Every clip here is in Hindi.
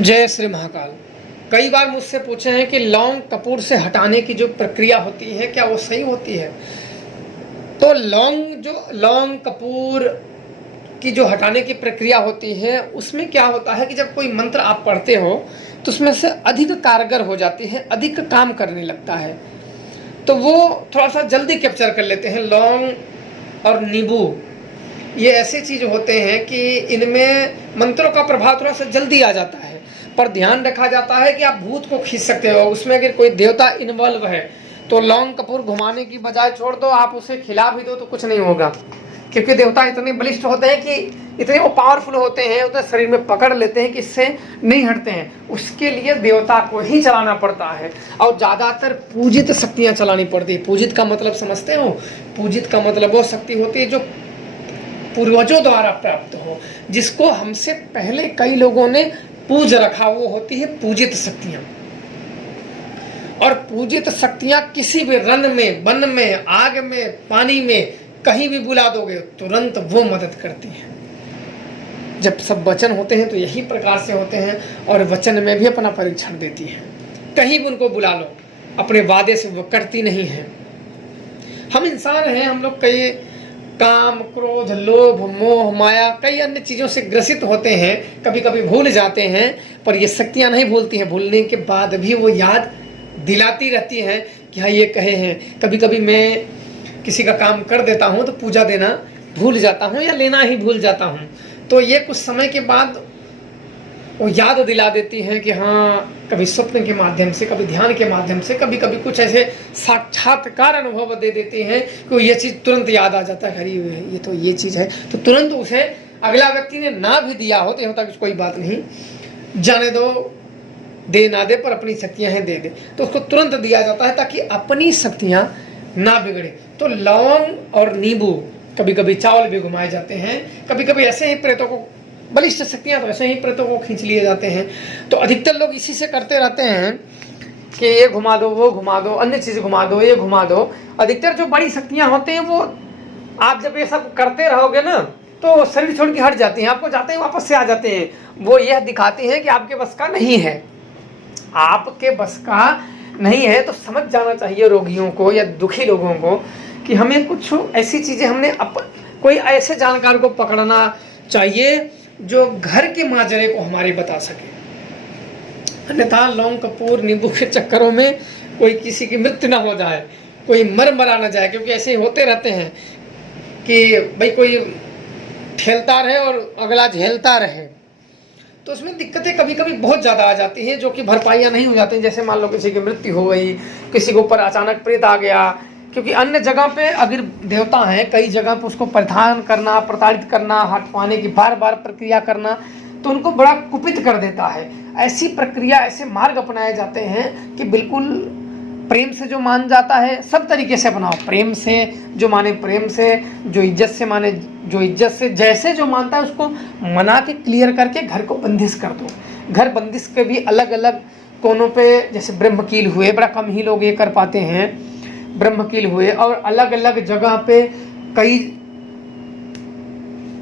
जय श्री महाकाल। कई बार मुझसे पूछे हैं कि लौंग कपूर से हटाने की जो प्रक्रिया होती है क्या वो सही होती है। तो लौंग कपूर की जो हटाने की प्रक्रिया होती है उसमें क्या होता है कि जब कोई मंत्र आप पढ़ते हो तो उसमें से अधिक कारगर हो जाती है, अधिक काम करने लगता है, तो वो थोड़ा सा जल्दी कैप्चर कर लेते हैं। लौंग और नींबू ये ऐसी चीज़ होते हैं कि इनमें मंत्रों का प्रभाव थोड़ा सा जल्दी आ जाता है, पर ध्यान रखा जाता है कि आप भूत को खींच सकते हो। उसमें अगर कोई देवता इन्वॉल्व है तो लौंग कपूर घुमाने की बजाय छोड़ दो, आप उसे खिला भी दो तो कुछ नहीं होगा, क्योंकि देवता इतने बलिष्ठ होते हैं कि इतने वो पावरफुल होते हैं, उतने शरीर में पकड़ लेते हैं कि इससे नहीं हटते हैं। उसके लिए देवता को ही चलाना पड़ता है और ज़्यादातर पूजित शक्तियाँ चलानी पड़ती है। पूजित का मतलब समझते हो? पूजित का मतलब वो शक्ति होती है जो पूर्वजों द्वारा प्राप्त हो, जिसको हमसे पहले कई लोगों ने पूज रखा, वो होती है पूजित शक्तियाँ। और पूजित शक्तियाँ किसी भी रन में, वन में, आग में, पानी में कहीं भी बुला दोगे तुरंत वो मदद करती हैं। जब सब वचन होते हैं तो यही प्रकार से होते हैं, और वचन में भी अपना परीक्षण देती हैं। कहीं भी उनको बुला लो, अपने वादे से वो करती नहीं है। हम इंसान हैं, हम लोग कई काम, क्रोध, लोभ, मोह, माया, कई अन्य चीज़ों से ग्रसित होते हैं, कभी कभी भूल जाते हैं, पर ये शक्तियाँ नहीं भूलती हैं। भूलने के बाद भी वो याद दिलाती रहती हैं कि हाँ ये कहे हैं। कभी कभी मैं किसी का काम कर देता हूँ तो पूजा देना भूल जाता हूँ या लेना ही भूल जाता हूँ, तो ये कुछ समय के बाद वो याद दिला देती हैं कि हाँ, कभी स्वप्न के माध्यम से, कभी ध्यान के माध्यम से, कभी कभी कुछ ऐसे साक्षात्कार अनुभव दे देते हैं कि ये चीज़ तुरंत याद आ जाता है। अरे ये तो ये चीज़ है, तो तुरंत उसे अगला व्यक्ति ने ना भी दिया हो तो होता कि कोई बात नहीं, जाने दो, दे ना दे, पर अपनी शक्तियाँ हैं दे दे, तो उसको तुरंत दिया जाता है ताकि अपनी शक्तियाँ ना बिगड़े। तो लौंग और नींबू, कभी कभी चावल भी घुमाए जाते हैं, कभी कभी ऐसे ही प्रेतों को, बलिष्ठ शक्तियाँ तो ऐसे ही प्रेतों को खींच लिए जाते हैं। तो अधिकतर लोग इसी से करते रहते हैं कि ये घुमा दो, वो घुमा दो, अन्य चीज़ घुमा दो, ये घुमा दो। अधिकतर जो बड़ी शक्तियाँ होती हैं वो आप जब ये सब करते रहोगे ना तो शरीर छोड़ के हट जाती हैं, आपको जाते ही वापस से आ जाते हैं। वो यह दिखाती हैं कि आपके बस का नहीं है, आपके बस का नहीं है। तो समझ जाना चाहिए रोगियों को या दुखी लोगों को कि हमें कुछ ऐसी चीज़ें, हमने कोई ऐसे जानकार को पकड़ना चाहिए जो घर के माजरे को हमारी बता सके। अन्यथा लौंग कपूर नींबू के चक्करों में कोई किसी की मृत्यु ना हो जाए, कोई मरा ना जाए, क्योंकि ऐसे होते रहते हैं कि भाई कोई ठेलता रहे और अगला झेलता रहे, तो उसमें दिक्कतें कभी कभी बहुत ज़्यादा आ जाती हैं जो कि भरपाइयाँ नहीं हो जाती हैं। जैसे मान लो किसी की मृत्यु हो गई, किसी के ऊपर अचानक प्रेत आ गया, क्योंकि अन्य जगह पे अगर देवता हैं, कई जगह पे उसको परिधान करना, प्रताड़ित करना, हटवाने की बार बार प्रक्रिया करना तो उनको बड़ा कुपित कर देता है। ऐसी प्रक्रिया, ऐसे मार्ग अपनाए जाते हैं कि बिल्कुल प्रेम से जो मान जाता है, सब तरीके से अपनाओ। प्रेम से जो माने प्रेम से, जो इज्जत से माने जो इज्जत से, जैसे जो मानता है उसको मना के क्लियर करके घर को बंदिश कर दो। घर बंदिश के भी अलग अलग कोनों पे, जैसे ब्रह्मकील हुए, बड़ा कम ही लोग ये कर पाते हैं, ब्रह्मकील हुए, और अलग अलग जगह पे कई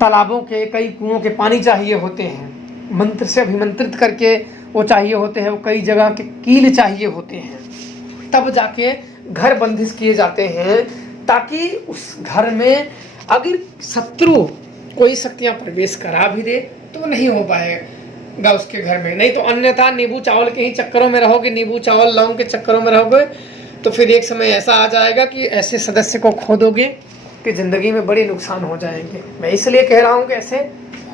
तालाबों के, कई कुओं के पानी चाहिए होते हैं, मंत्र से अभिमंत्रित करके वो चाहिए होते हैं, वो कई जगह के कील चाहिए होते हैं, तब जाके घर बंदिश किए जाते हैं, ताकि उस घर में अगर शत्रु कोई शक्तियाँ प्रवेश करा भी दे तो नहीं हो पाएगा उसके घर में। नहीं तो अन्यथा नींबू चावल के ही चक्करों में रहोगे, नींबू चावल लौंग के चक्करों में रहोगे, तो फिर एक समय ऐसा आ जाएगा कि ऐसे सदस्य को खो दोगे कि ज़िंदगी में बड़े नुकसान हो जाएंगे। मैं इसलिए कह रहा हूँ कि ऐसे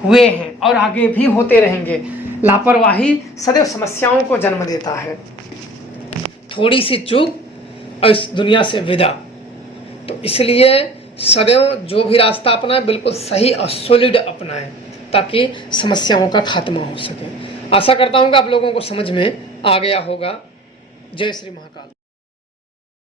हुए हैं और आगे भी होते रहेंगे। लापरवाही सदैव समस्याओं को जन्म देता है। थोड़ी सी चूक और इस दुनिया से विदा। तो इसलिए सदैव जो भी रास्ता अपनाएं बिल्कुल सही और सॉलिड अपनाएं, ताकि समस्याओं का खात्मा हो सके। आशा करता हूँ कि आप लोगों को समझ में आ गया होगा। जय श्री महाकाल।